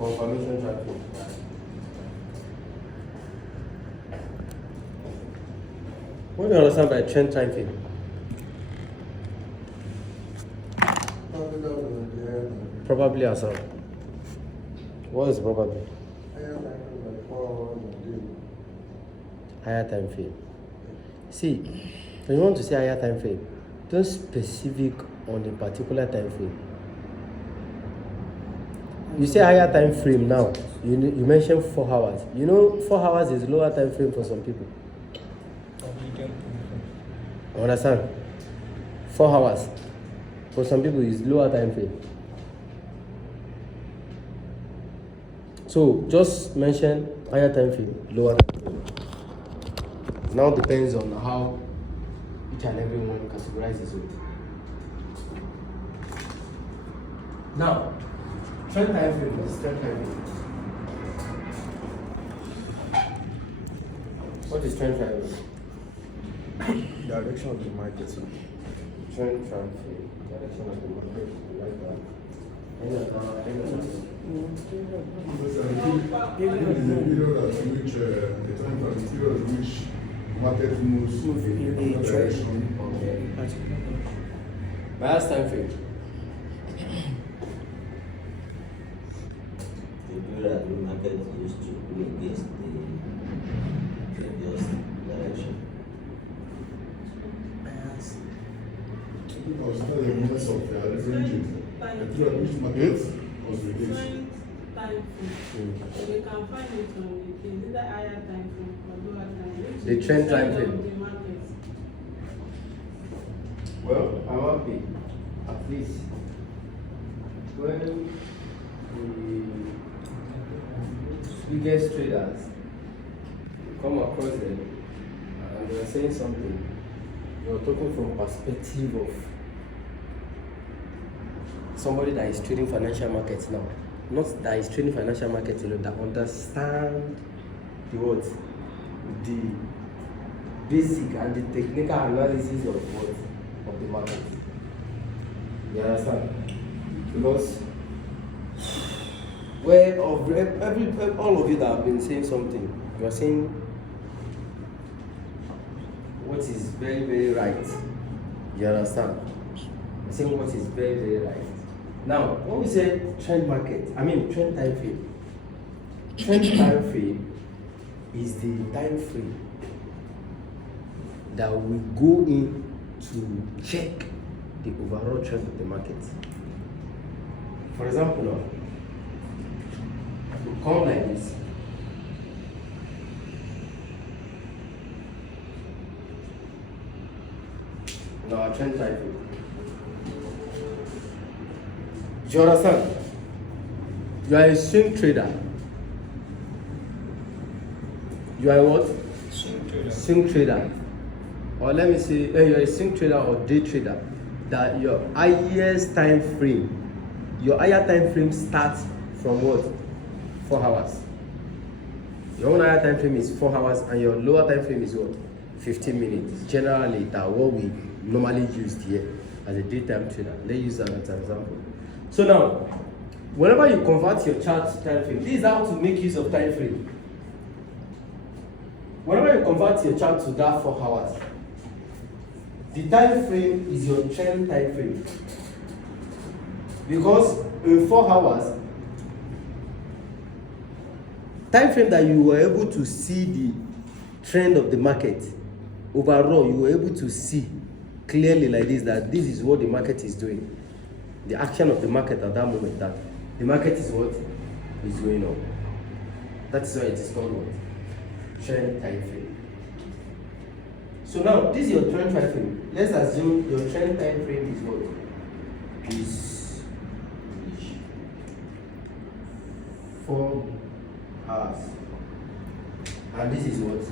Confirmation trend frame. What do you understand by trend time frame? Probably as well. What is probably? Higher time frame. See, when you want to say higher time frame, don't specific on a particular time frame. You say higher time frame now. You mentioned 4 hours. You know 4 hours is lower time frame for some people. Understand? 4 hours for some people is lower time frame. So just mention higher time frame, lower time frame. It now depends on how each and every one categorizes it. Now, trend time frame. What is trend time frame? What is trend time frame? Direction of the market. Trend time frame. Direction of the market. Like that. Period at which the time for the period at which market moves in a direction. Bias time frame. The period at which market used to go against the previous direction. Because the moments of leveraging, the period at which market was reduced. Time frame. So they can find it on the things, either higher time frame or lower time frame. The trend time Of frame. the market. Well, I'm happy. At least when the biggest traders come across them and they're saying something, you're talking from perspective of somebody that is trading financial markets now. Not that is trading financial markets alone, that understand the what? The basic and the technical analysis of what? Of the market. You understand? Because all of you that have been saying something, you are saying what is very, very right. You understand? You're saying what is very, very right. Now, when we say trend market, trend time frame. Trend time frame is the time frame that we go in to check the overall trend of the market. For example, now, we come like this. Now, our trend time frame. Do you understand? You are a swing trader. You are a what? Swing trader. Or let me say, you are a swing trader or day trader. That your highest time frame, your higher time frame starts from what? 4 hours. Your own higher time frame is 4 hours, and your lower time frame is what? 15 minutes. Generally, that's what we normally use here as a daytime trader. Let's use that as an example. So now, whenever you convert your chart time frame, this is how to make use of time frame. Whenever you convert your chart to that 4 hours, the time frame is your trend time frame. Because in 4 hours, time frame that you were able to see the trend of the market, overall, you were able to see clearly like this, that this is what the market is doing. The action of the market at that moment, that the market is what is going on. That's why it is called what? Trend time frame. So now, this is your trend time frame. Let's assume your trend time frame is what? Is 4 hours. And this is what?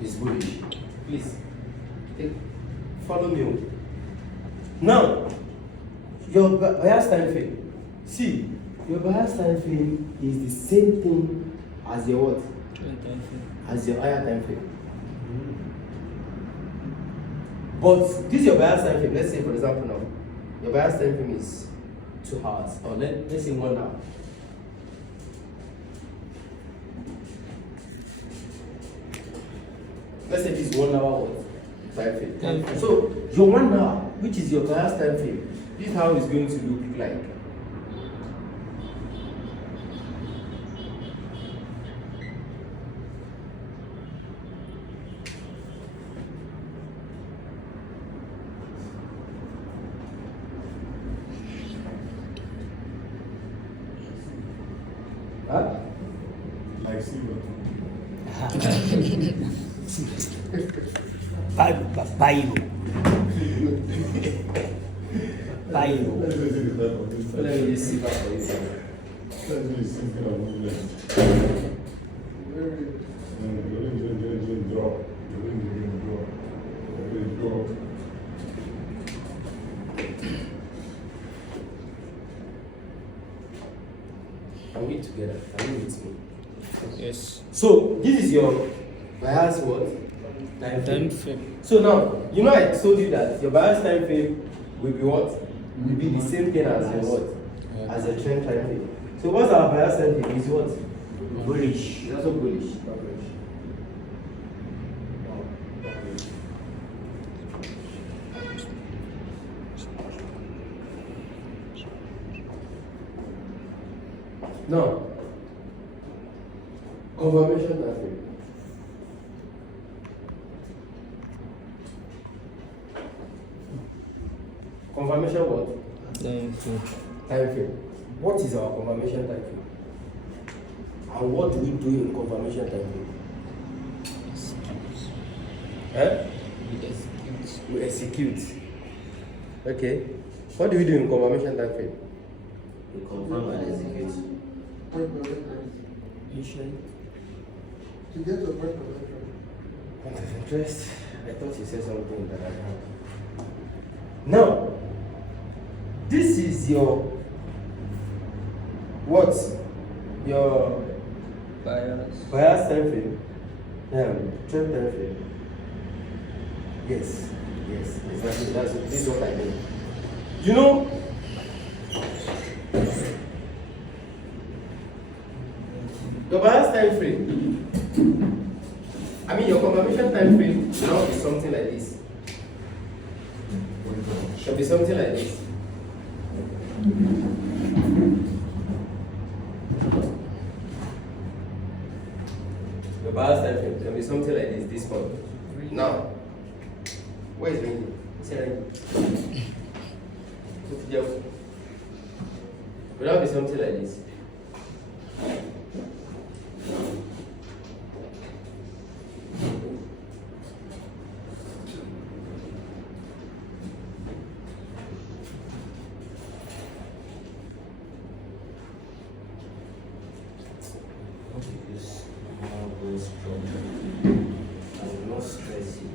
Is bullish. Please, follow me. Now, your bias time frame. See, your bias time frame is the same thing as your what? As your higher time frame. But this is your bias time frame. Let's say, for example, now your bias time frame is 2 hours, or let's say 1 hour. Let's say this is 1 hour what? Time frame. So your 1 hour, which is your bias time frame, this is how it's going to look like. Huh? Like silver. Bayo. Bayo. Let's see the type of this. Let me just see that for you. Let's do the same kind of movement. And the ring drop. The ring drop. The ring drop. Are we together? Are you with me? Yes. So this is your bias what? Time Time frame. frame. So now, you know I told you that your bias time frame will be what? Will be the same thing as your what? As a trend time frame. So what's our bias time frame? Is what? Bullish. It's also bullish. Now, confirmation time frame. Confirmation what? Time frame. Time frame. What is our confirmation time frame? And what do we do in confirmation time frame? Eh? We execute. Okay. What do we do in confirmation time frame? We confirm and execute. To get to a point of interest. Point of interest. I thought you said something that I have. Now, this is your what? Your bias time frame. Trend time frame. Yes, exactly. This is what I mean. You know, your bias time frame. I mean, your confirmation time frame should not be something like this. Should be something like this. The bias time frame can be something like this point. Now, where is ringing? Is it ringing? Put it down. Will that be something like this? Because now goes from I will not stress you.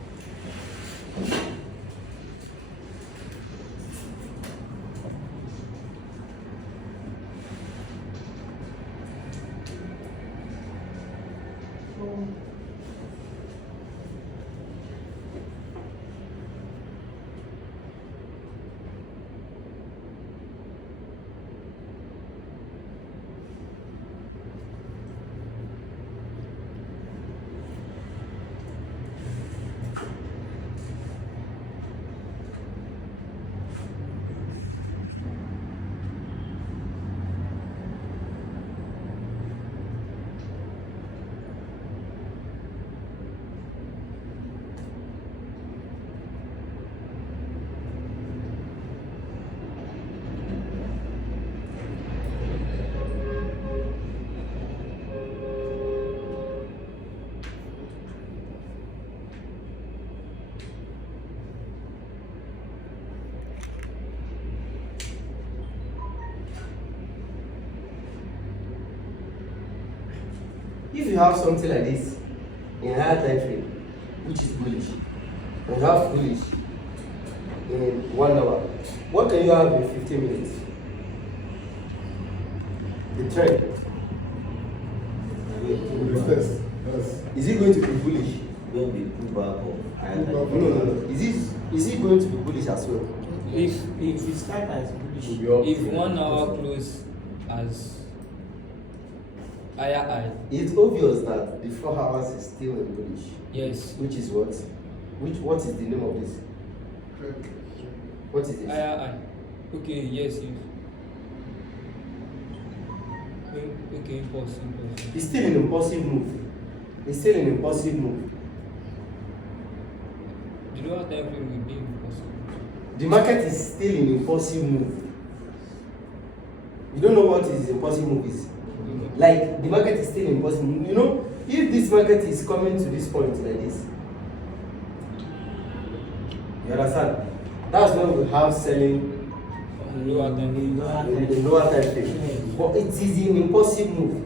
If you have something like this in higher time frame, which is bullish, and you have bullish in 1 hour, what can you have in 15 minutes? The trend. With the test. Yes. Is it going to be bullish? when we pull back of higher Pull time back. No. Is it going to be bullish as well? If It start as bullish. Will be up if to- 1 hour close as higher high, It's obvious that the 4 hours is still in bullish. yes, Which is what? What is the name of this? What is it? higher high. Okay, yes, yes. Okay, impulse. It's still an impulsive move. It's still an impulsive move. The lower time frame will be impossible. The market is still an impulsive move. You don't know what is impulsive move is? Like the market is still impulsive move. You know, if this market is coming to this point like this, you understand? That's when we have selling Lower time frame. in the lower time frame. But it is an impulsive move.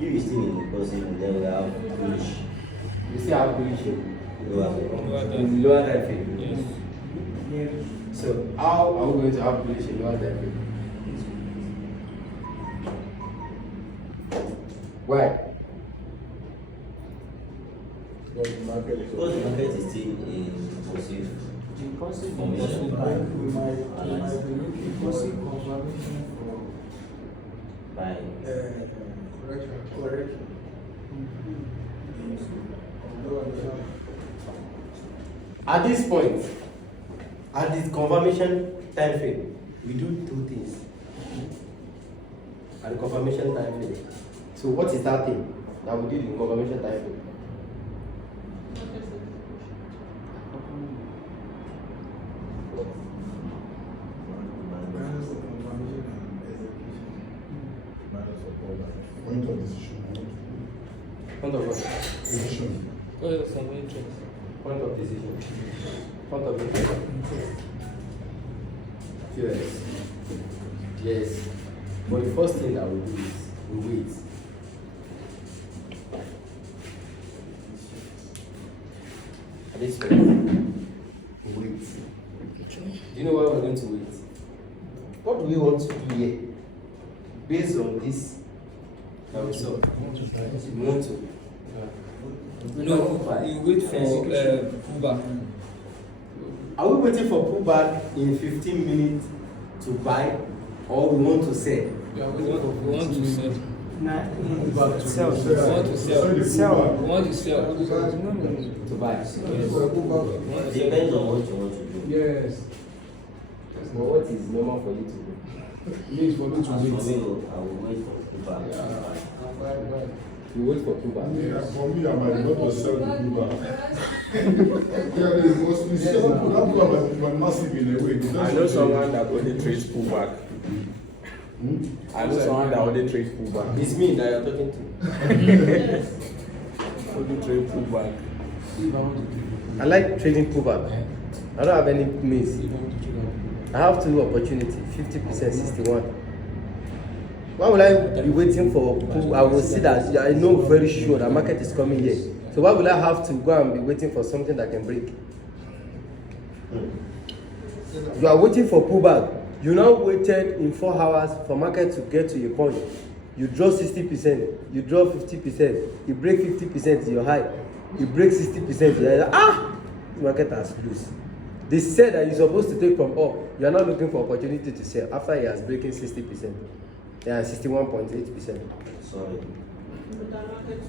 if you still in the position, then we have bullish You see how bullish it is. lower. Lower In time. the lower time frame. Yes. So how are we going to have bullish in lower time frame? Why? Because the market is Because the market is still in positive Impulsive formation. we might be looking for a confirmation for Buying. correction. At this point, at the confirmation time frame, we do two things. At the confirmation time frame. So what is that thing that we did in confirmation time frame? point of decision. Point of what? Decision. Oh, some interest. Point of decision. Point of interest. Yes. Yes. But the first thing that we do is we wait. At this point, we wait. Do you know why we're going to wait? What do we want to do here? Based on this that we saw. We want to. No, you wait for pullback. Are we waiting for pullback in 15 minutes to buy, or we want to sell? We want to sell. Sell. We want to sell. Sell. We want to sell. To buy. Yes. We want to Depends sell. on what you want to do. Yes. But what is normal for you to do? Means for me As to for me, wait. I will wait for pullback. You wait for pullback. Yeah, for me, I might not to sell the Cuba. Yeah, they mostly sell. That Cuba might massive in a way. It I depends know on someone that only trades pullback. I know someone that only trades pullback. It's me that you're talking to. Only trade pullback. I like trading pullback. I don't have any miss. I have two opportunities, 50%, 61. Why would I be waiting for pull? I will see that I know very sure that market is coming here. So why would I have to go and be waiting for something that can break? You are waiting for pullback. You now waited in 4 hours for market to get to your point. You draw 60%, you draw 50%, you break 50% your high, you break 60%, you're like, the market has loose. They said that you're supposed to take from up. You are now looking for opportunity to sell after he has breaking 60%. Yeah, 61.8%. Sorry, But the market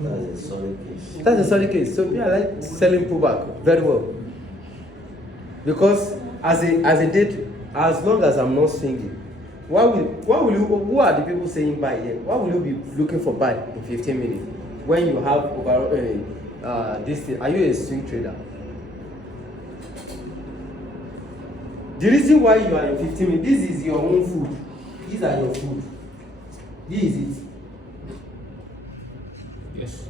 will. that's a solid case. That's a solid case. So yeah, I like selling pullback very well. Because as a date, as long as I'm not swinging, why will you, who are the people saying buy here? Why will you be looking for buy in 15 minutes when you have over this thing? Are you a swing trader? The reason why you are in 15 minutes, this is your own food. These are your food. This is it. Yes.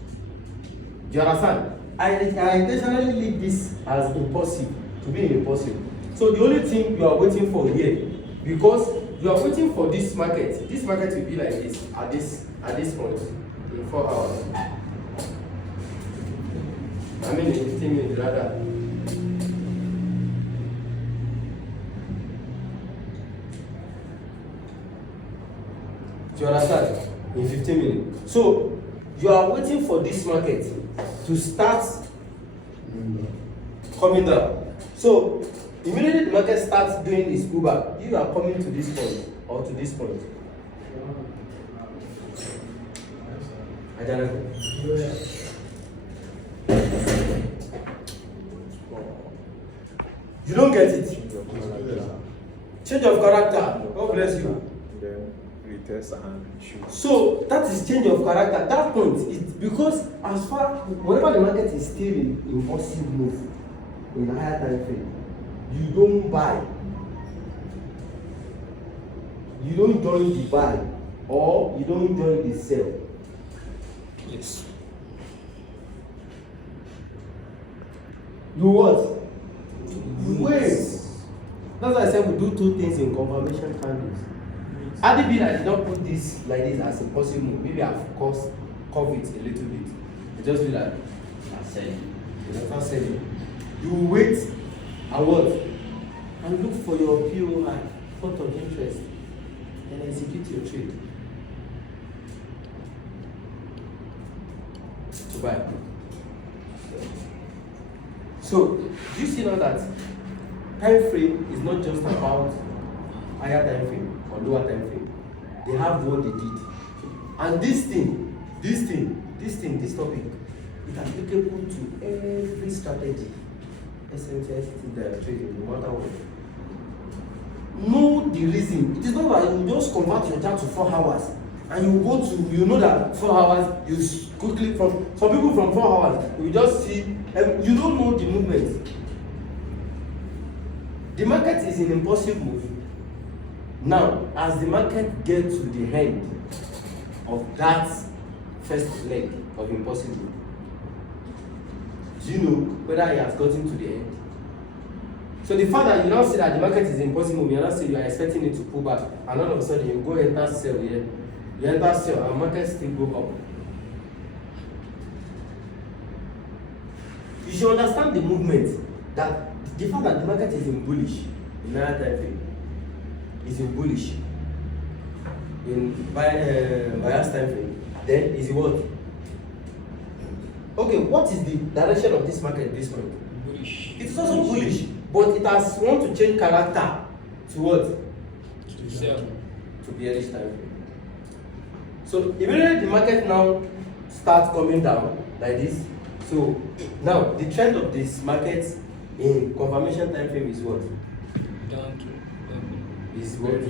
Do you understand? I intentionally leave this as impossible, to be impossible. So the only thing you are waiting for here, because you are waiting for this market will be like this at this point in 4 hours. I mean in 15 minutes rather. Do you understand? In 15 minutes. So you are waiting for this market to start coming down. So immediately the market starts doing its pullback, you are coming to this point or to this point. You don't get it. Change of character. God bless you. Then retest and shoot. So that is change of character. That point is because as far whenever the market is still in impulsive move in a higher time frame, you don't buy. You don't join the buy or you don't join the sell. Yes. You what? You wait. That's why I said we do two things in confirmation candles. Had it been I did not put this like this as a possible move, maybe I've curved it a little bit. It just be like I said, not selling. You wait and what? And look for your POI, point of interest, and execute your trade. To buy. So, do you see now that time frame is not just about higher time frame or lower time frame? They have what they did. And this topic, it's applicable to every strategy. SMT, the trading, no matter what. Know the reason. It is not that you just convert your chart to 4 hours and you go to, you know that 4 hours, you quickly, from some people from 4 hours, you just see, you don't know the movement. The market is in impulsive move. Now, as the market gets to the end of that first leg of impulsive move, do you know whether it has gotten to the end? So the fact that you now see that the market is impulsive move, you now say you are expecting it to pull back, and all of a sudden you go enter sell here, you enter sell, and market still go up. You should understand the movement, that the fact that the market is in bullish in another time frame, is in bullish in bias time frame, then is it what? Okay, what is the direction of this market at this point? Bullish. It is also bullish, but it has want to change character to what? To sell. To bearish time frame. So immediately the market now starts coming down like this. So now the trend of this market in confirmation time frame is what? Down to Is what?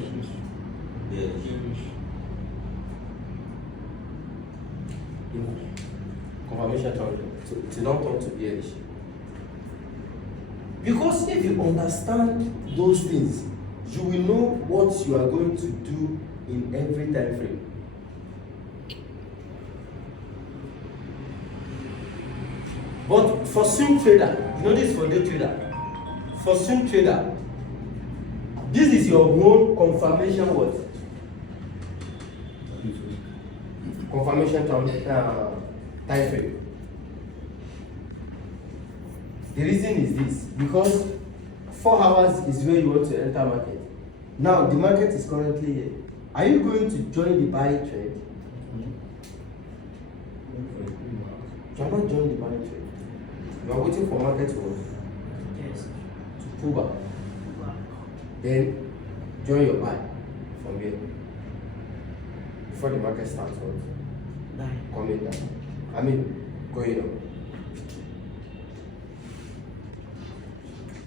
Bearish. In confirmation time frame. So it will not turn to bearish. Because if you understand those things, you will know what you are going to do in every time frame. But for swing trader, you know this for day trader. For swing trader, this is your own confirmation what? Confirmation time frame. The reason is this, because 4 hours is where you want to enter market. Now the market is currently here. Are you going to join the buy trade? You are not joining the buy trade. You are waiting for market to what? Yes. To pull back. Then join your buy from here. Before the market starts what? Coming down. I mean going up.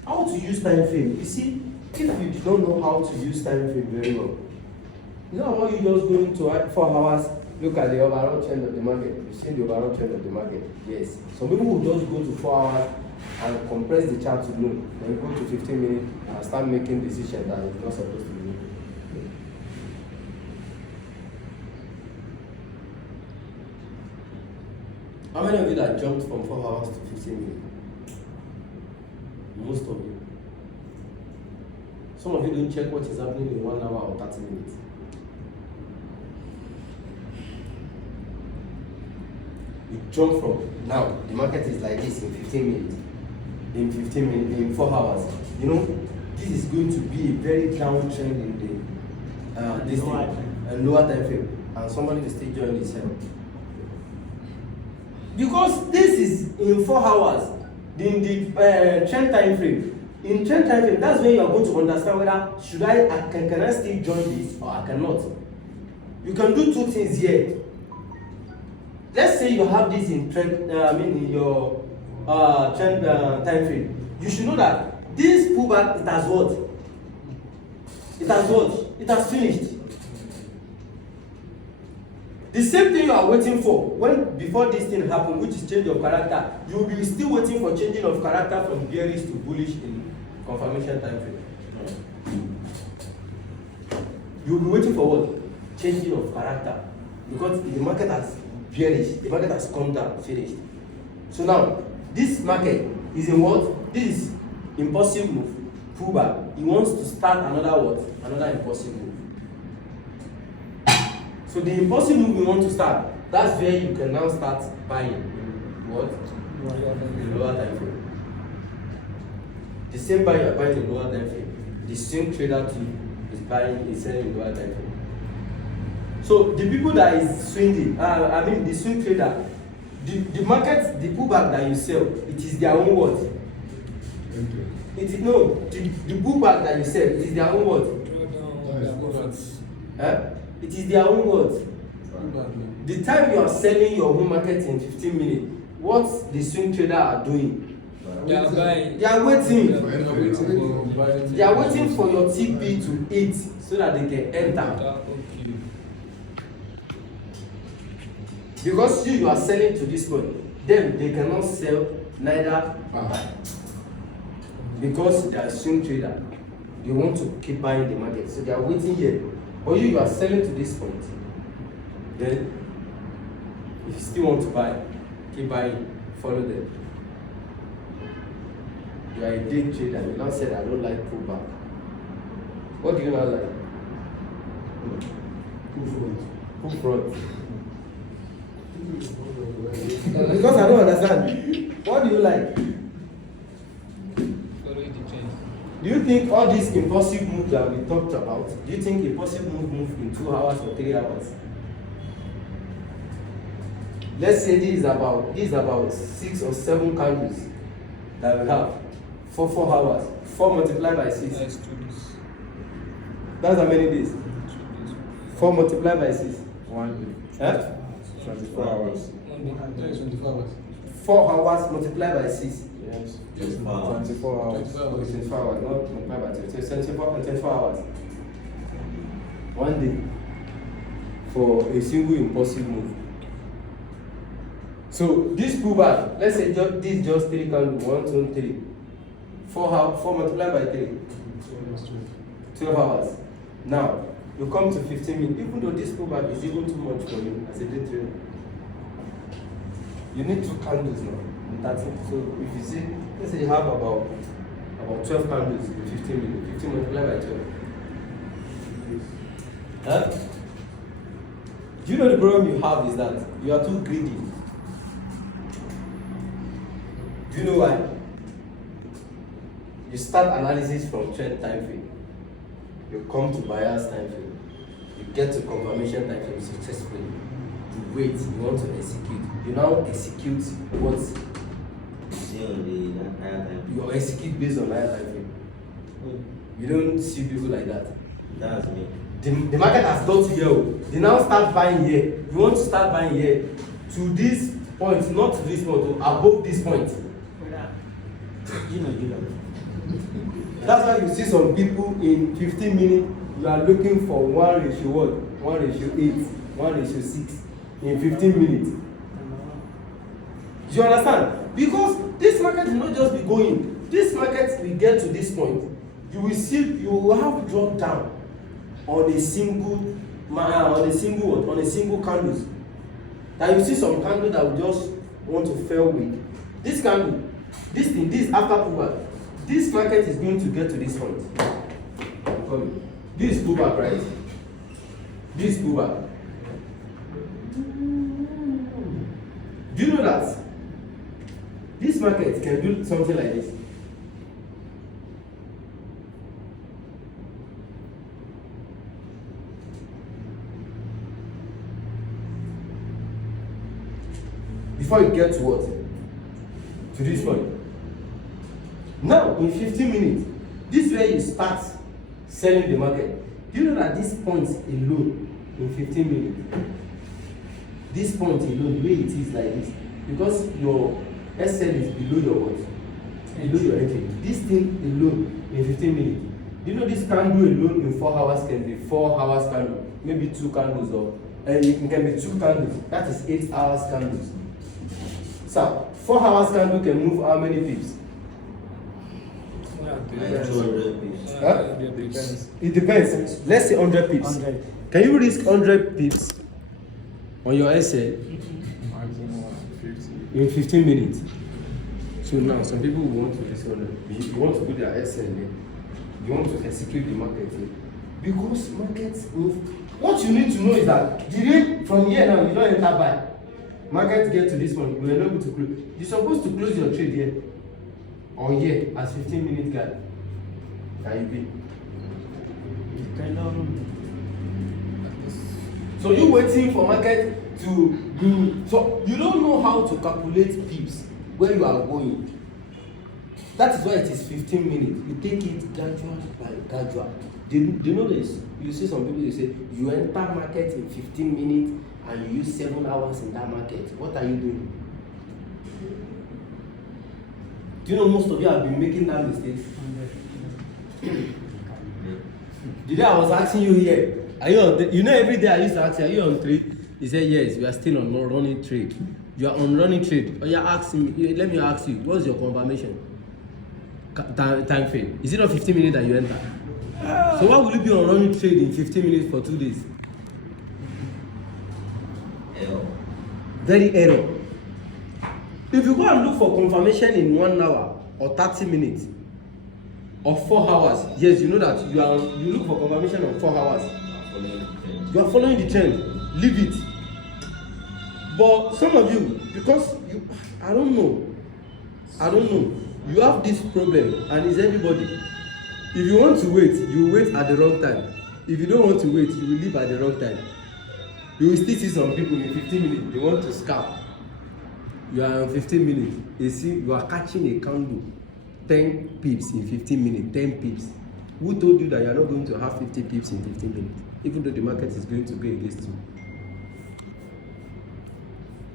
How to use time frame? You see, if you don't know how to use time frame very well, you know how you just go into 4 hours, look at the overall trend of the market. You see the overall trend of the market. Yes. Some people will just go to 4 hours and compress the chart to know. Then go to 15 minutes and start making decisions that it's not supposed to be made. How many of you that jumped from 4 hours to 15 minutes? Most of you. Some of you don't check what is happening in 1 hour or 30 minutes. You jump from now, the market is like this in 15 minutes. In 15 minutes, in 4 hours. You know, this is going to be a very downtrend in the lower time frame. And somebody will still join this. Because this is in 4 hours in the trend time frame. In trend time frame, that's when you are going to understand whether can I still join this or I cannot. You can do 2 things here. Let's say you have this in trend, in your trend time frame. You should know that this pullback, it has what? It has what? It has finished. The same thing you are waiting for before this thing happen, which is change of character, you will be still waiting for changing of character from bearish to bullish in confirmation time frame. You will be waiting for what? Changing of character, because the market has bearish, the market has come down, finished. So now this market is in what? This is impulsive move, pullback. He wants to start another what? Another impulsive move. So the impulsive move we want to start, that's where you can now start buying in what? In lower time frame. The same buyer buying in lower time frame. The same trader too is selling in lower time frame. So the people that is swinging, the swing trader, the market, the pullback that you sell, it is their own what? It is no, the pullback that you sell, it is their own what? It is their own what? The time you are selling your home market in 15 minutes, what the swing trader are doing? They are buying. They are waiting. They They are waiting for your TP to eat so that they can enter. Okay. Because you are selling to this point, them they cannot sell neither buy. Because they are swing trader, they want to keep buying the market, so they are waiting here. But you are selling to this point, then if you still want to buy, keep buying, follow them. You are a day trader, you now said I don't like pullback. What do you not like? Pull front. Because I don't understand. What do you like? Follow the trend. Do you think all these impulsive moves that we talked about, do you think impulsive move in 2 hours or 3 hours? Let's say this is about 6 or 7 candles that we have for 4 hours. 4 multiplied by 6. Let's do this. That's how many days? 2 days. 4 multiplied by 6. 1 day. Huh? 24 hours. 1 day. 24 hours. 4 hours multiplied by 6. Yes. 24 hours. 24 hours. 24 hours, not multiplied by 2. So 24 hours. 1 day for a single impulsive move. So this pullback, let's say this just 3 candles, 1, 2, 3. 4 multiplied by 3. 12 hours. Now you come to 15 minutes. Even though this pullback is even too much for you as a day trader, you need 2 candles now. In 30. So if you see, let's say you have about 12 candles in 15 minutes. 15 multiplied by 12. Huh? Do you know the problem you have is that you are too greedy? Do you know why? You start analysis from trend time frame. You come to buyer's time frame. You get to confirmation time frame successfully. You wait, you want to execute. You now execute what See on the higher time. you execute based on higher time frame. You don't see people like that. That's me. The market has got here. They now start buying here. You want to start buying here to this point, not to this point, above this point. That's why you see some people in 15 minutes, you are looking for 1:1, 1:8, 1:6 in 15 minutes. Do you understand? Because this market will not just be going. This market will get to this point. You will see, you will have drop down on a single candles. That you see some candle that will just want to fail with. This candle, this after pullback, this market is going to get to this point. This is pullback, right? This is pullback. Do you know that this market can do something like this? before you get to what? To this point. Now, in 15 minutes, this is where you start selling the market. Do you know that this point alone, in 15 minutes, this point alone, the way it is like this, because your SL is below your what? Below your entry. This thing alone, in 15 minutes. Do you know this candle alone in 4 hours can be 4 hours candle, maybe 2 candles, or it can be 2 candles. That is 8 hours candles. So 4 hours candle can move how many pips? Huh? It depends. Let's say 100 pips. 100. Can you risk 100 pips on your SL Maximum 50. in 15 minutes? So now some people want to risk 100. You want to put their SL there. You want to execute the market here. Because markets move. What you need to know is that the rate from here now, you don't enter buy. Market get to this one, you are not able to close. You're supposed to close your trade here or here as 15-minute guy. Can you be? So you waiting for market to do, so you don't know how to calculate pips where you are going. That is why it is 15 minutes. You take it gradual by gradual. Do you know this? You see some people, you say you enter market in 15 minutes and you use 7 hours in that market. What are you doing? Do you know most of you have been making that mistake? The day I was asking you here, are you on you know every day I used to ask you, are you on trade? He said yes, we are still on running trade. You are on running trade. Oh, you're asking me, let me ask you, what's your confirmation? Time frame. Is it not 15 minutes that you enter? So why will you be on running trade in 15 minutes for 2 days? Error. Very error. If you go and look for confirmation in 1 hour or 30 minutes or 4 hours, yes, you know that you look for confirmation on 4 hours. You are following the trend. Leave it. But some of you, because you, I don't know. You have this problem, and it's everybody. If you want to wait, you wait at the wrong time. If you don't want to wait, you will leave at the wrong time. You will still see some people in 15 minutes, they want to scalp. You are in 15 minutes, you see, you are catching a candle, 10 pips in 15 minutes, 10 pips. Who told you that you are not going to have 50 pips in 15 minutes, even though the market is going to go against you?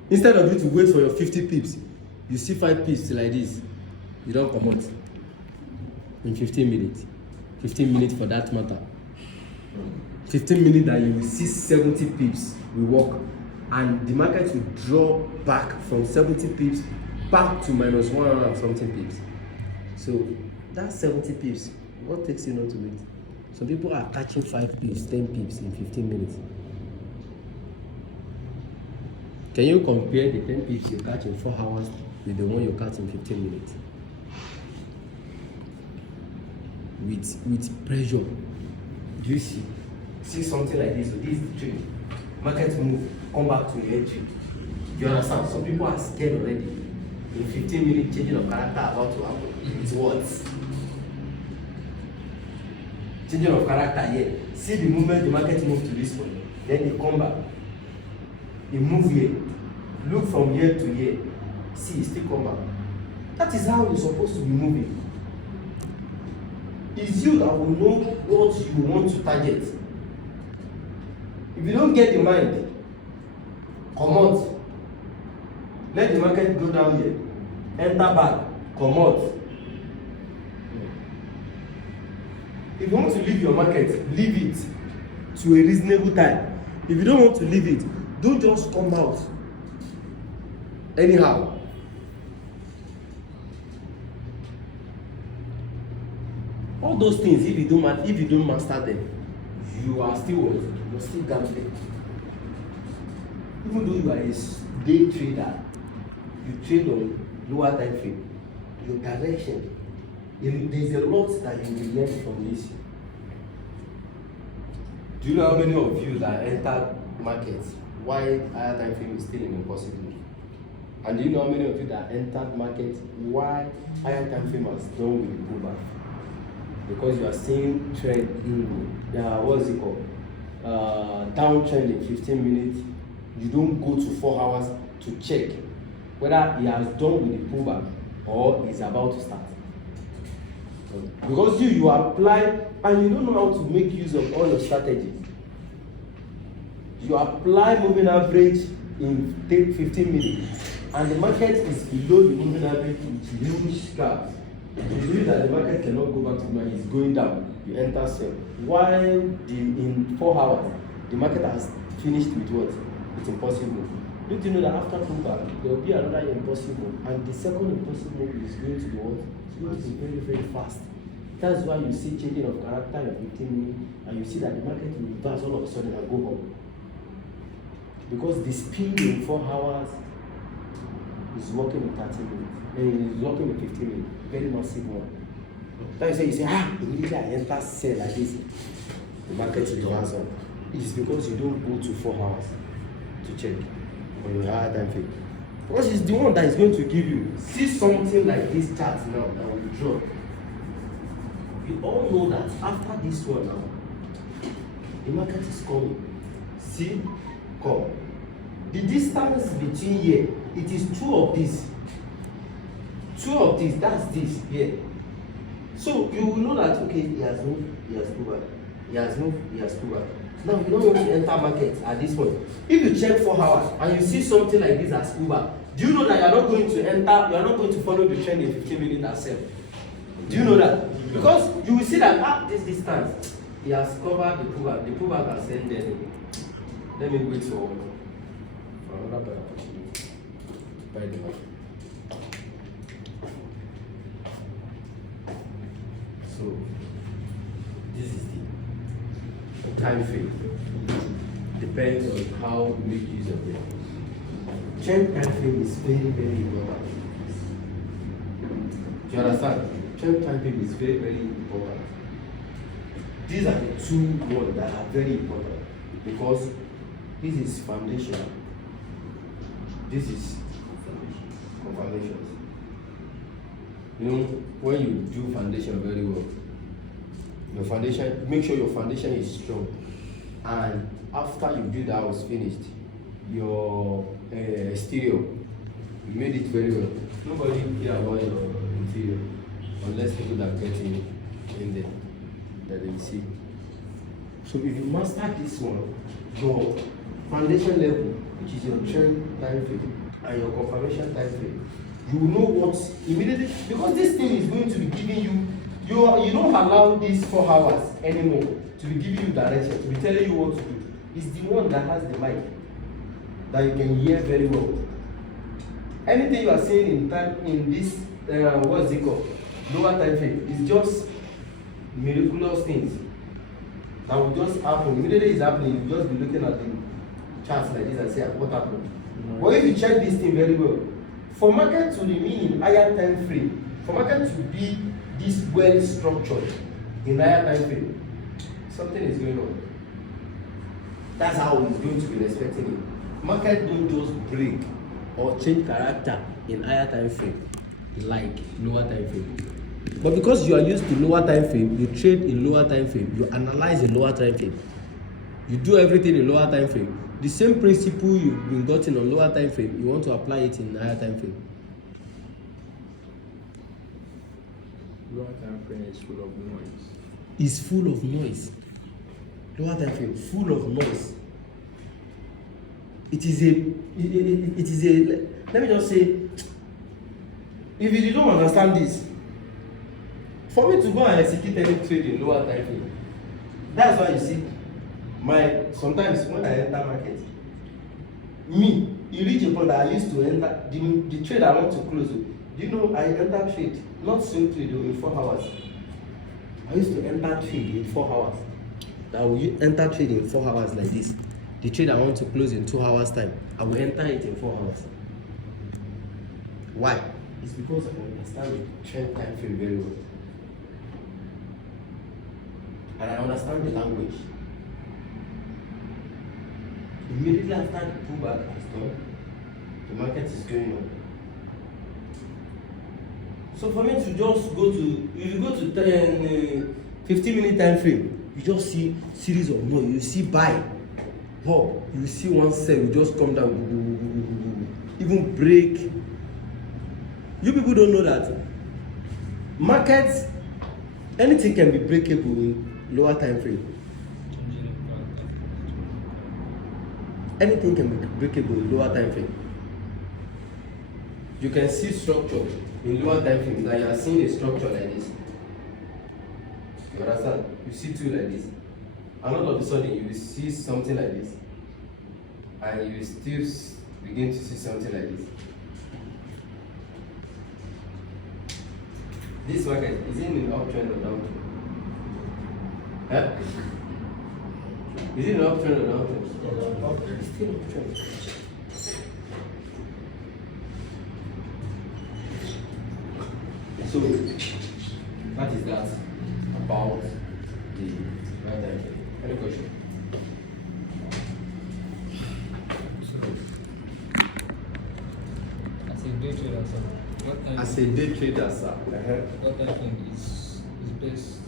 Instead of you to wait for your 50 pips, you see 5 pips like this, you don't come out in 15 minutes. 15 minutes for that matter. 15 minutes that you will see 70 pips will work, and the market will draw back from 70 pips back to minus 100 and something pips. So that's 70 pips. What takes you not to wait? Some people are catching 5 pips, 10 pips in 15 minutes. Can you compare the 10 pips you catch in 4 hours with the one you catch in 15 minutes? With pressure. Do you see something like this? So this is the trade. Market move, come back to your entry. You understand? Some people are scared already. In 15 minutes, changing of character about to happen. It's what? Changing of character here. See the movement, the market move to this point. Then they come back. They move here. Look from here to here. See, still come back. That is how you're supposed to be moving. It's you that will know what you want to target. If you don't get the mind, come out. Let the market go down here. Enter back, come out. If you want to leave your market, leave it to a reasonable time. If you don't want to leave it, don't just come out anyhow. All those things, if you don't master them, you are still what? You're still gambling. Even though you are a day trader, you trade on lower time frame. Your direction, there's a lot that you will learn from this. Do you know how many of you that entered markets why higher time frame is still an impossibility? And do you know how many of you that entered markets why higher time frame has done with the pullback? Because you are seeing trend in what's it called? Downtrend in 15 minutes. You don't go to 4 hours to check whether he has done with the pullback or is about to start. Because you apply and you don't know how to make use of all your strategies. You apply moving average in 15 minutes and the market is below the moving average with huge gaps. You believe that the market cannot go back to normal, it's going down, you enter sell. While in 4 hours, the market has finished with what? It's impossible. Don't you know that after pullback, there will be another impossible, and the second impossible is going to be what? It's going to be very, very fast. That's why you see changing of character in 15 minutes, and you see that the market will reverse all of a sudden and go up. Because the speed in 4 hours is working in 30 minutes, and is working in 15 minutes. Very massive one. Then you say, immediately I enter sell like this, the market will reverse up. It's because you don't go to 4 hours to check on your higher time frame. Because it's the one that is going to give you. See something like this chart now that will drop. We all know that after this one now, the market is coming. See, come. The distance between here, it is 2 of this. 2 of this, that's this here. So you will know that okay, he has moved, he has pulled back. He has moved, he has pulled back. Now you don't want to enter market at this point. If you check 4 hours and you see something like this as pullback, do you know that you are not going to enter, you are not going to follow the trend in 15 minutes as sell? Do you know that? Because you will see that at this distance, he has covered the pullback. The pullback has ended. Let me wait for another buy opportunity. Buy the market. So this is the time frame. Depends on how you make use of it. Trend time frame is very, very important. Do you understand? Trend time frame is very, very important. These are the 2 ones that are very important because this is foundation. This is confirmations. You know, when you do foundation very well, your foundation, make sure your foundation is strong. And after you build the house finished, your exterior, you made it very well. Nobody care about your interior unless people that get in there that they see. So if you master this one, your foundation level, which is your trend time frame and your confirmation time frame, you will know what immediately, because this thing is going to be giving you, you don't allow these 4 hours anymore to be giving you direction, to be telling you what to do. It's the one that has the mic that you can hear very well. Anything you are saying in time in this what's it called? Lower time frame is just miraculous things that will just happen. Immediately it's happening, you just be looking at the charts like this and say what happened. Mm-hmm. But if you check this thing very well, for market to remain in higher time frame, for market to be this well structured in higher time frame, something is going on. That's how it's going to be respecting it. Market don't just break or change character in higher time frame like lower time frame. But because you are used to lower time frame, you trade in lower time frame, you analyze in lower time frame, you do everything in lower time frame. The same principle you've been gotten on lower time frame, you want to apply it in higher time frame. Lower time frame is full of noise. It's full of noise. Lower time frame, full of noise. It is a, let me just say, if you don't understand this, for me to go and execute any trade in lower time frame, that's why you see, sometimes when I enter market, you reach a point that I used to enter, the trade I want to close, do you know I enter trade, not swing trade in 4 hours. I used to enter trade in 4 hours. I will enter trade in 4 hours like this. The trade I want to close in 2 hours time, I will enter it in 4 hours. Why? It's because I understand the trend time frame very well. And I understand the language. Immediately after the pullback is done, the market is going on. So for me to just go to, if you go to 15-minute time frame, you just see series of noise. You see buy, you see one sell, you just come down, even break You people don't know that markets, anything can be breakable in lower time frame. Anything can be breakable in lower time frame. You can see structure in lower time frame. Like you are seeing a structure like this. You understand? You see two like this, and all of a sudden you will see something like this, and you will still begin to see something like this. This market is it in uptrend or downtrend? Huh? Is it in uptrend or downtrend? It's still uptrend. So that is that about the right time frame. Any question? As a day trader, sir, what time? As a day trader, sir. What time frame is best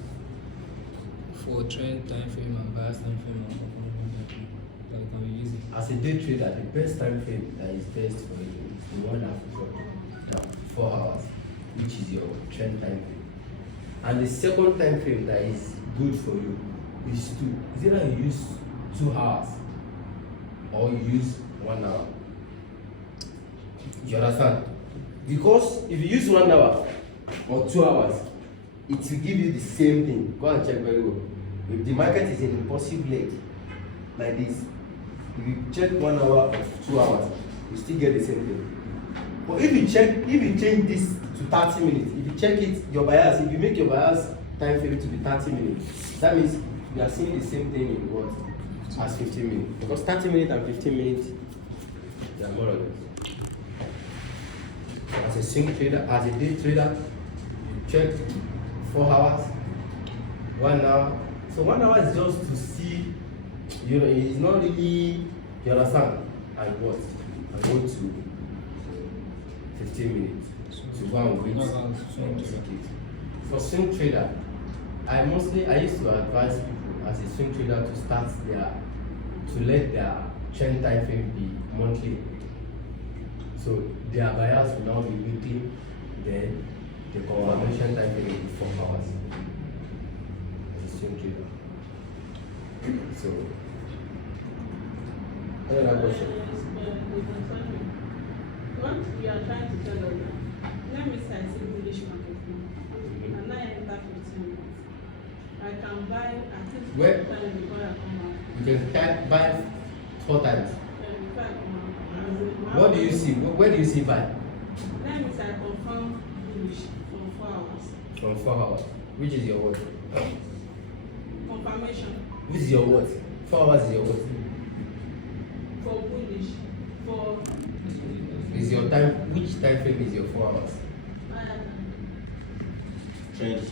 for trend time frame and bias time frame and performance time frame that you can be using? As a day trader, the best time frame that is best for you is the one after 4 hours, which is your trend time frame. And the second time frame that is good for you is 2. Is either you use 2 hours or you use 1 hour. You understand? Because if you use 1 hour or 2 hours, it will give you the same thing. Go and check very well. If the market is an impulsive leg like this, if you check 1 hour or 2 hours, you still get the same thing. But if you change this to 30 minutes, if you check it, your bias, if you make your bias time frame to be 30 minutes, that means you are seeing the same thing in what? As 15 minutes. Because 30 minutes and 15 minutes, they are more or less. As a swing trader, as a day trader, you check 4 hours, 1 hour. So 1 hour is just to see, you know, it's not really, you understand, and what? And go to 15 minutes to go and wait. For swing trader, I used to advise people as a swing trader to let their trend time frame be monthly. So their buyers will now be weekly, then the confirmation time frame will be 4 hours. As a swing trader. So, another question. What we are trying to tell us that, let me say I see bullish market now, and now I enter 15 minutes. I can buy at least 4 times before I come out. You can buy 4 times. Before I come out. What do you see? Where do you see buy? Let me say I confirm bullish for 4 hours. From 4 hours. Which is your what? Confirmation Which is your what? 4 hours is your what? for bullish for Is your time, which time frame is your 4 hours? Trend,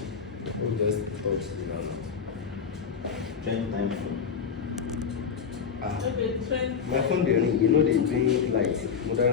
We just touch the number. trend time frame. Ah, okay, trend. my phone they ring, you know they bring light. Modern